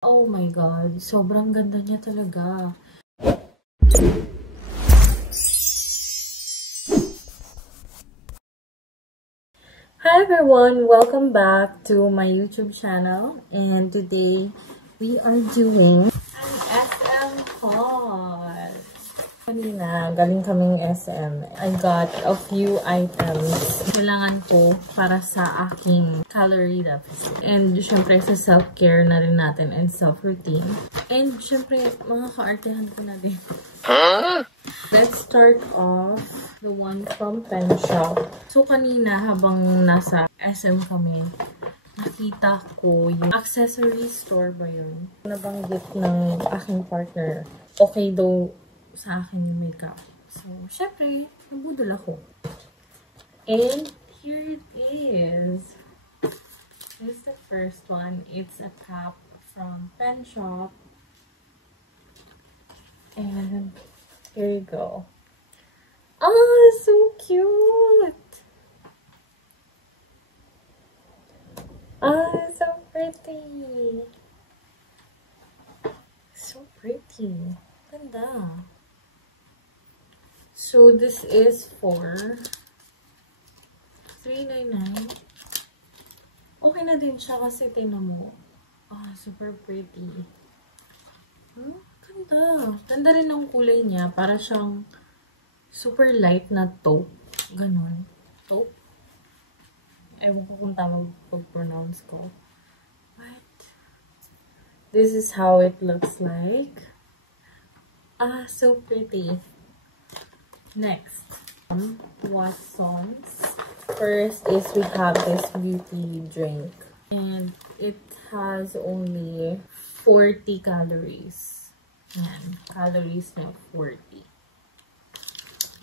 Oh my God, sobrang ganda niya talaga. Hi everyone, welcome back to my YouTube channel, and today we are doing an SM haul. Kanina, galing kaming SM. I got a few items kailangan ko para sa aking calorie deficit. And syempre sa self-care na rin natin and self-routine. And syempre, mga kaartehan ko na din. Let's start off the one from Pen Shop. So kanina habang nasa SM kami, nakita ko yung accessory store ba yun? Nabanggit ng aking partner. Okay daw sa akin yung makeup. So, syempre, nabudol ako. And here it is. This is the first one. It's a cap from Pen Shop. And here you go. Oh, so cute! Oh, so pretty! So pretty. Ganda. So, this is for $3.99. Okay na din siya kasi tingnan mo. Ah, super pretty. Hmm? Ganda. Ganda rin ang kulay niya. Para siyang super light na taupe. Ganon. Taupe? Ewan ko kung tama pag-pronounce ko. But, this is how it looks like. Ah, so pretty. Next, Watsons. First is we have this beauty drink. And it has only 40 calories. Ayan, calories na 40.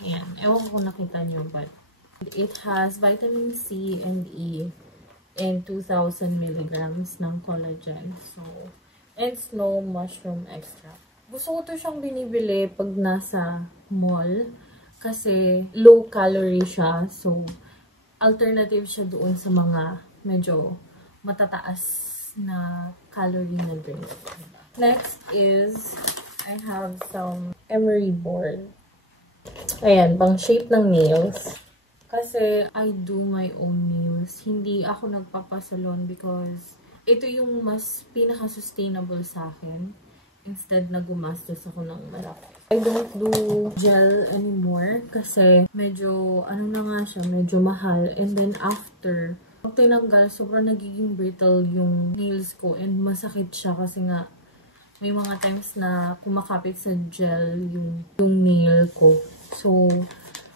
Ayan, ewan ko kung nakita nyo, but it has vitamin C and E and 2,000 milligrams ng collagen. So, and snow mushroom extract. Gusto ko to siyang binibili pag nasa mall kasi low calorie siya. So, alternative siya doon sa mga medyo matataas na calorie na drink. Next is, I have some emery board. Ayan, pang shape ng nails. Kasi I do my own nails. Hindi ako nagpapasalon because ito yung mas pinaka-sustainable sa akin. Instead na gumastos ako ng malaki. I don't do gel anymore kasi medyo, ano na nga siya, medyo mahal. And then after, pag tinanggal, sobrang nagiging brittle yung nails ko and masakit siya kasi nga may mga times na kumakapit sa gel yung nail ko. So,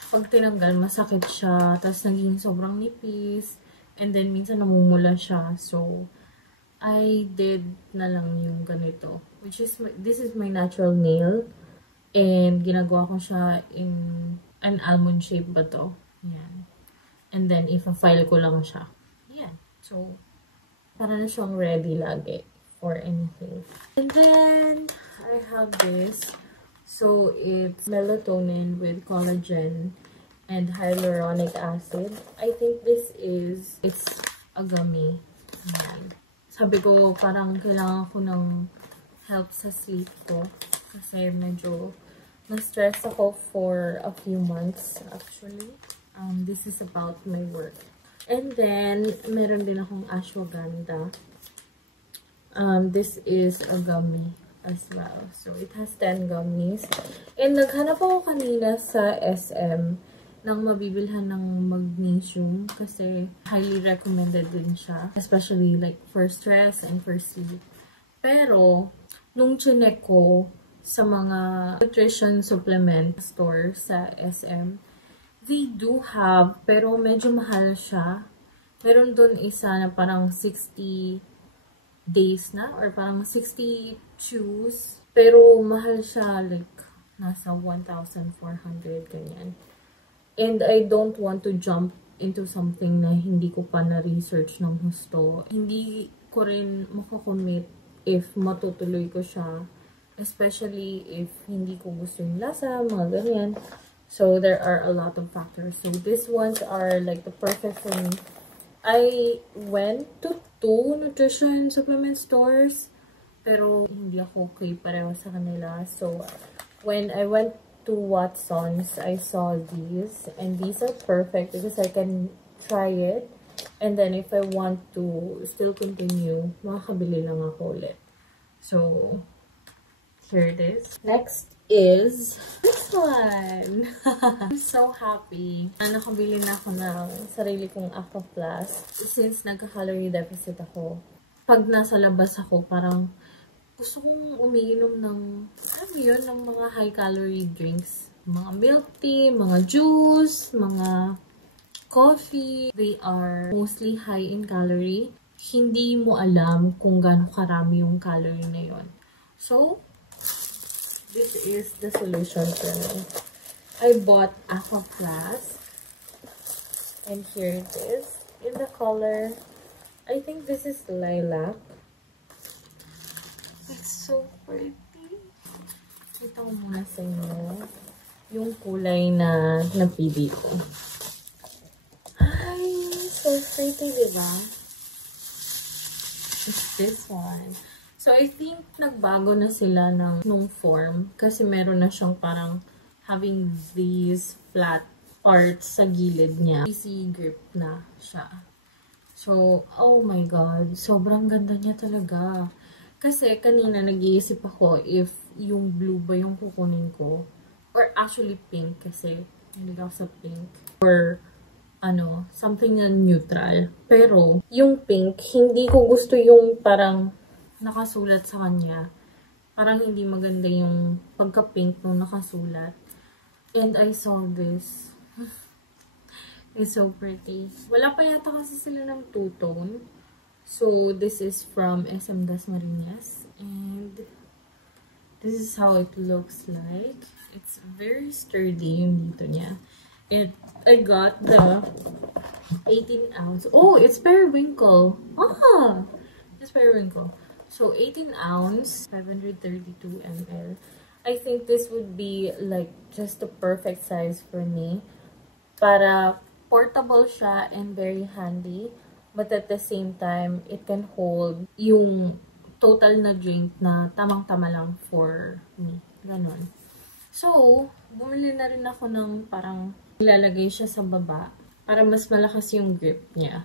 pag tinanggal, masakit siya. Tapos naging sobrang nipis. And then minsan namumula siya. So, I did na lang yung ganito. Which is, this is my natural nail. And ginagawa ko siya in an almond shape ba to? Yan. And then, ipa-file ko lang siya. Yan. So, para na siyang ready lagi for anything. And then, I have this. So, it's melatonin with collagen and hyaluronic acid. I think this is, it's a gummy. Yan. Sabi ko, parang kailangan ko ng help sa sleep ko. Kasi medyo na-stress ako for a few months, actually. This is about my work. And then, meron din akong ashwagandha. This is a gummy as well. So, it has 10 gummies. And naghanap ako kanina sa SM ng mabibilhan ng magnesium kasi highly recommended din siya. Especially like for stress and for sleep. Pero, nung chinek ko sa mga nutrition supplement store sa SM, they do have, pero medyo mahal siya. Meron doon isa na parang 60 days na, or parang 60 chews. Pero mahal siya, like, nasa 1,400, ganyan. And I don't want to jump into something na hindi ko pa na-research ng gusto. Hindi ko rin makakommit if matutuloy ko siya. Especially if hindi ko gusto yung lasa, mga ganyan. So, there are a lot of factors. So, these ones are like the perfect for me. I went to 2 nutrition supplement stores pero hindi ako okay pareho sa kanila. So, when I went to Watson's, I saw these, and these are perfect because I can try it. And then, if I want to still continue, makakabili lang ako ulit. So, here it is. Next is this one. I'm so happy. Nakabili na ako ng sarili kong Aqua Plus. Since nagka-calorie deficit ako, pag nasa labas ako, parang gusto kong umiinom ng, ano yun, ng mga high-calorie drinks. Mga milk tea, mga juice, mga coffee. They are mostly high in calorie. Hindi mo alam kung gaano karami yung calorie na yun. So, this is the solution for me. I bought Aqua Plus. And here it is. In the color, I think this is lilac. It's so pretty. Ito ko muna sa inyo yung kulay na napili ko. Ay, so pretty, diba? It's this one. So, I think nagbago na sila nung form. Kasi meron na siyang parang having these flat parts sa gilid niya. Easy grip na siya. So, oh my God. Sobrang ganda niya talaga. Kasi kanina nag-iisip ako if yung blue ba yung kukunin ko. Or actually pink kasi hindi ako sa pink. Or ano, something na neutral. Pero, yung pink, hindi ko gusto yung parang nakasulat sa kanya. Parang hindi maganda yung pagka-pink nung nakasulat. And I saw this. It's so pretty. Wala pa yata kasi sila ng two-tone. So, this is from SM Dasmariñas. And this is how it looks like. It's very sturdy yung dito niya. And I got the 18 ounce. Oh, it's periwinkle. Ah! It's periwinkle. So, 18 ounce, 532 ml. I think this would be like just the perfect size for me. Para portable siya and very handy. But at the same time, it can hold yung total na drink na tamang-tama lang for me. Ganon. So, bumili na rin ako ng parang ilalagay siya sa baba para mas malakas yung grip niya.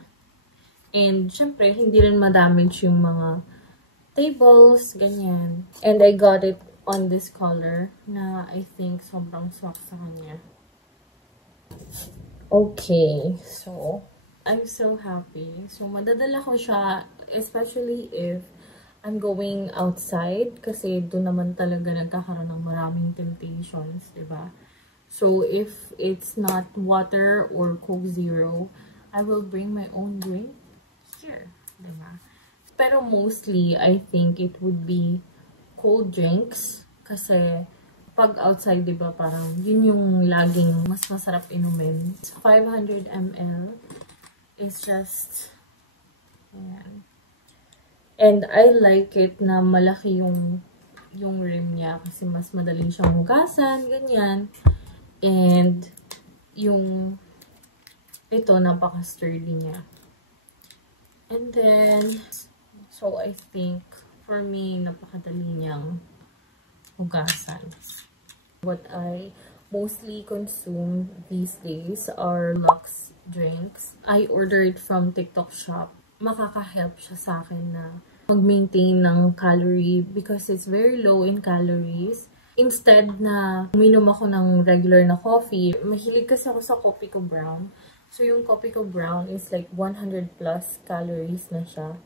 And, syempre, hindi rin ma-damage yung mga tables, ganyan. And I got it on this color na I think sobrang swak sa kanya. Okay, so I'm so happy. So madadala ko siya, especially if I'm going outside kasi doon naman talaga nagkakaroon ng maraming temptations, diba? So if it's not water or Coke Zero, I will bring my own drink here, diba? Pero mostly, I think it would be cold drinks. Kasi, pag outside, diba, parang yun yung laging mas masarap inumin. It's 500 ml. It's just, ayan. And I like it na malaki yung rim niya. Kasi mas madaling siyang hugasan, ganyan. And, ito, napaka-sturdy niya. And then, so, I think, for me, napakadali niyang hugasan. What I mostly consume these days are Lux drinks. I ordered from TikTok shop. Makaka-help siya sa akin na mag-maintain ng calorie because it's very low in calories. Instead na uminom ako ng regular na coffee, mahilig kasi ako sa Coffee ko Brown. So, yung Coffee ko Brown is like 100 plus calories na siya.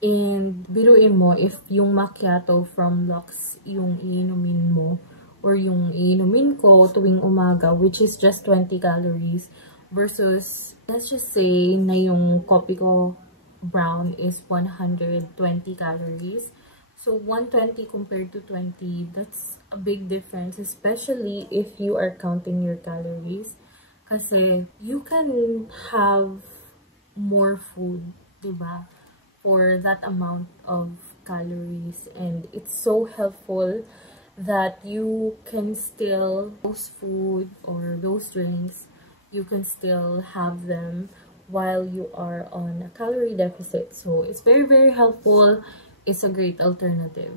And, biruin mo, if yung macchiato from Lux yung iinumin mo, or yung iinumin ko tuwing umaga, which is just 20 calories, versus, let's just say, na yung Coffee ko Brown is 120 calories. So, 120 compared to 20, that's a big difference, especially if you are counting your calories. Kasi, you can have more food, diba? For that amount of calories, and it's so helpful that you can still, those food or those drinks, you can still have them while you are on a calorie deficit. So it's very, very helpful. is a great alternative.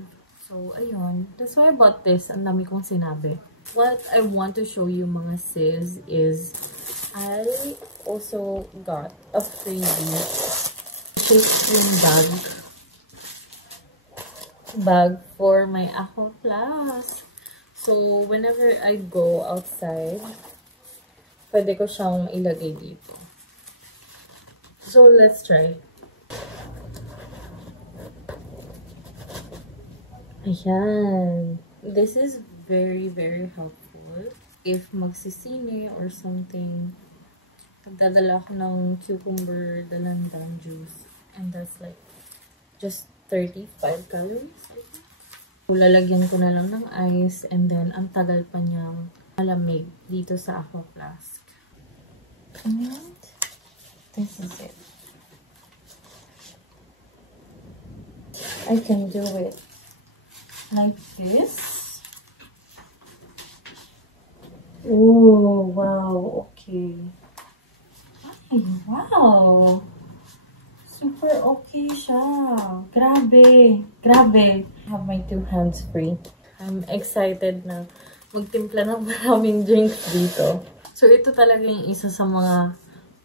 So, ayun. That's why I bought this. Ang dami kong sinabi. What I want to show you, mga sis, is I also got a freebie. Which is yung bag for my Aqua Plus. So, whenever I go outside, pwede ko siyang ilagay dito. So, let's try. Ayan. This is very, very helpful. If magsisine or something, magdadala ko ng cucumber dalandan juice. And that's like just 35 calories. Lalagyan ko na lang ng ice and then ang tagal pa niyang malamig dito sa Aqua Flask. And this is it. I can do it like this. Oh, wow. Okay. Ay, wow. Super okay siya. Grabe. Grabe. I have my 2 hands free. I'm excited na magtimpla ng maraming drinks dito. So, ito talaga yung isa sa mga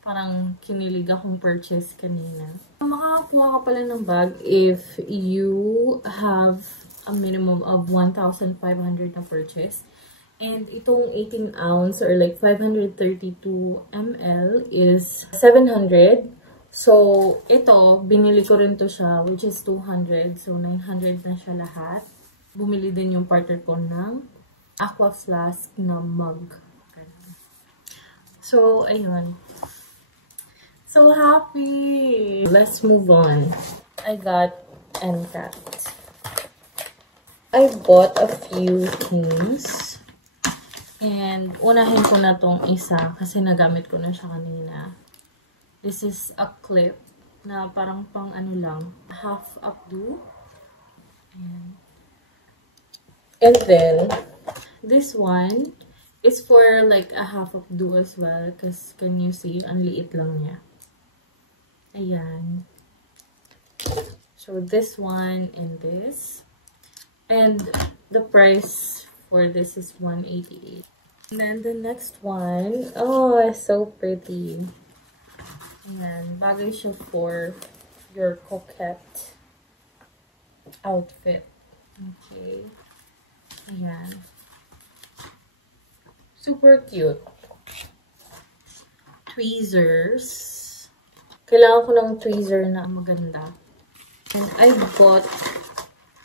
parang kinilig akong purchase kanina. Makakakuha ka pala ng bag if you have a minimum of 1,500 na purchase. And itong 18 ounce or like 532 ml is 700. So, ito, binili ko rin to siya, which is 200. So, 900 na siya lahat. Bumili din yung partner ko ng Aqua Flask na mug. So, ayun. So happy! Let's move on. I got NCAT. I bought a few things. And unahin ko na tong isa kasi nagamit ko na siya kanina. This is a clip na parang pang ano lang, half updo. And then, this one is for like a half updo as well because can you see, ang liit lang niya. Ayan. So, this one and this. And the price for this is $188. And then the next one, oh, it's so pretty. Ayan. Bagay siya for your coquette outfit. Okay. Ayan. Super cute. Tweezers. Kailangan ko ng tweezer na maganda. And I bought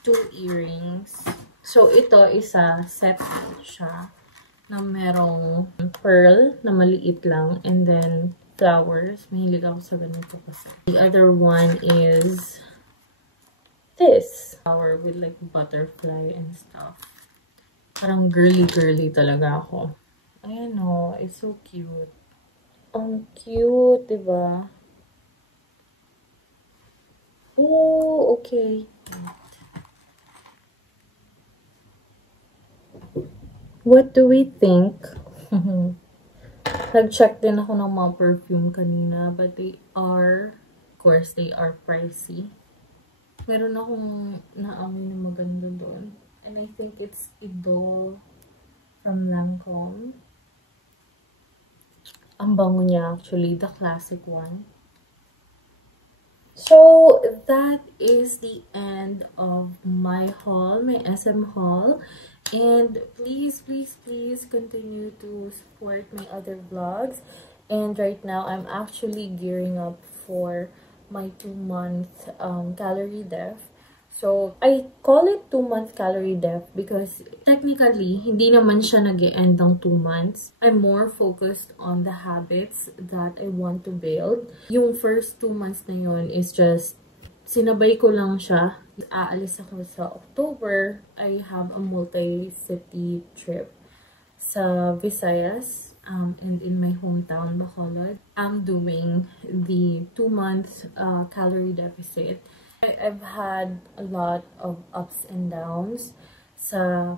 2 earrings. So, ito isa set siya na merong pearl na maliit lang. And then, flowers. Mahilig ako sa ganito kasi. The other one is this. Flower with like butterfly and stuff. Parang girly-girly talaga ako. Ayan o. It's so cute. Ang cute, diba? Oh, okay. What do we think? Nag-check din ako ng mga perfume kanina, but they are, of course, they are pricey. Meron akong naamoy na maganda doon. And I think it's Idol from Lancome. Ang bango niya, actually, the classic one. So, that is the end of my haul, my SM haul. And please, please, please continue to support my other vlogs. And right now, I'm actually gearing up for my 2-month calorie def. So, I call it 2-month calorie def because technically, hindi naman siya nag-e-end ng 2 months. I'm more focused on the habits that I want to build. Yung first 2 months na yun is just, sinabay ko lang siya. Aalis ako sa October. I have a multi-city trip sa Visayas and in my hometown, Bacolod. I'm doing the 2-month calorie deficit. I've had a lot of ups and downs sa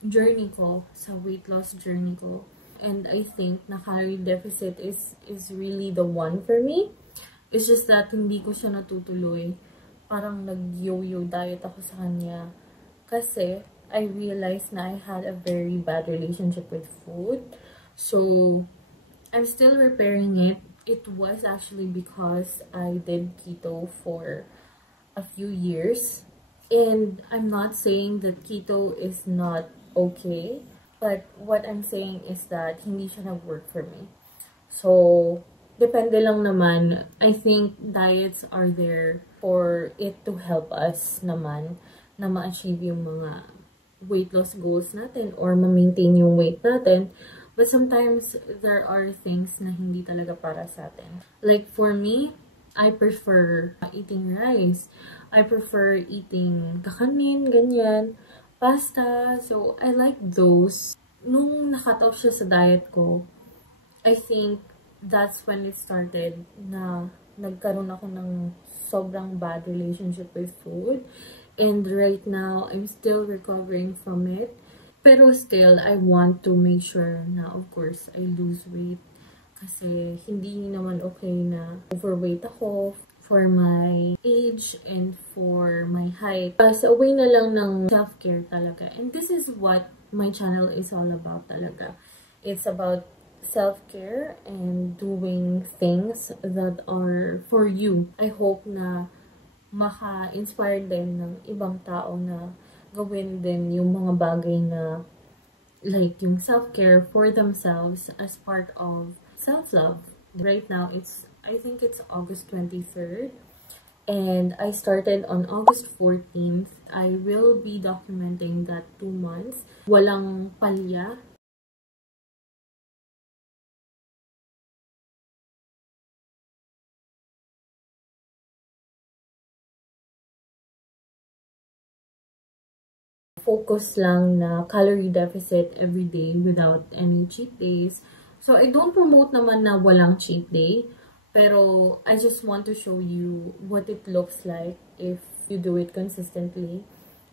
journey ko, sa weight loss journey ko. And I think na calorie deficit is really the one for me. It's just that hindi ko siya natutuloy parang nag-yo-yo diet ako sa kanya. Kasi, I realized na I had a very bad relationship with food. So, I'm still repairing it. It was actually because I did keto for a few years. And I'm not saying that keto is not okay. But what I'm saying is that hindi siya nag-work for me. So, depende lang naman. I think diets are there for it to help us naman na ma-achieve yung mga weight loss goals natin or ma-maintain yung weight natin. But sometimes, there are things na hindi talaga para sa atin. Like for me, I prefer eating rice. I prefer eating kakanin, ganyan, pasta. So, I like those. Nung nakat off siya sa diet ko, I think that's when it started na nagkaroon ako ng sobrang bad relationship with food. And right now, I'm still recovering from it. Pero still, I want to make sure na, of course, I lose weight. Kasi hindi naman okay na overweight ako for my age and for my height. Sa way na lang ng self-care talaga. And this is what my channel is all about talaga. It's about self-care and doing things that are for you. I hope na maka-inspire din ng ibang tao na gawin din yung mga bagay na like yung self-care for themselves as part of self-love. Right now, I think it's August 23rd. And I started on August 14th. I will be documenting that 2 months. Walang palya. Focus lang na calorie deficit every day without any cheat days. So, I don't promote naman na walang cheat day. Pero, I just want to show you what it looks like if you do it consistently.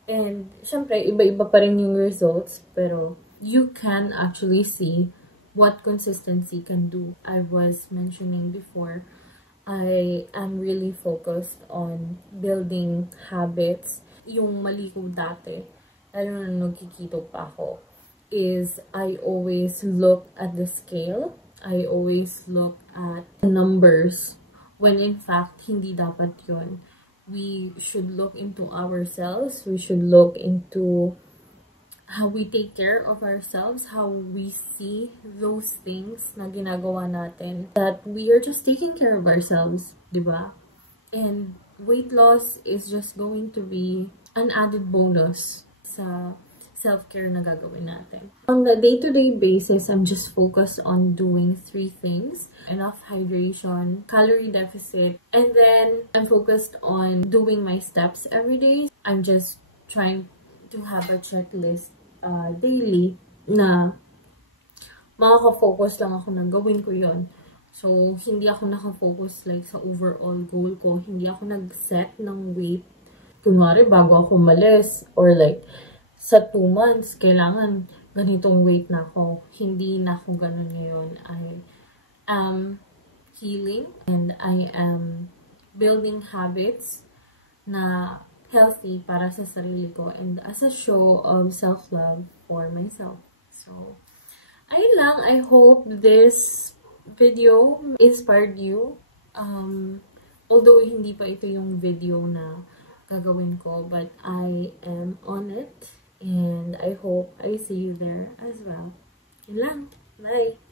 And, syempre, iba-iba pa rin yung results. Pero, you can actually see what consistency can do. I was mentioning before, I am really focused on building habits. Yung mali ko dati, lalo na nagkikito pa ako, is I always look at the scale. I always look at numbers when in fact, hindi dapat yun. We should look into ourselves. We should look into how we take care of ourselves, how we see those things na ginagawa natin, that we are just taking care of ourselves, diba? And weight loss is just going to be an added bonus sa self-care na gagawin natin. On the day-to-day basis, I'm just focused on doing 3 things. Enough hydration, calorie deficit, and then I'm focused on doing my steps every day. I'm just trying to have a checklist daily na makaka-focus lang ako na gawin ko yon. So, hindi ako nakafocus like sa overall goal ko. Hindi ako nag-set ng weight. Kunwari, bago ako umalis, or like, sa 2 months, kailangan ganitong weight na ako. Hindi na ako ganun ngayon. I am healing and I am building habits na healthy para sa sarili ko and as a show of self-love for myself. So, ayun lang. I hope this video inspired you. Although hindi pa ito yung video na gagawin ko, but I am on it and I hope I see you there as well. Yun lang. Bye!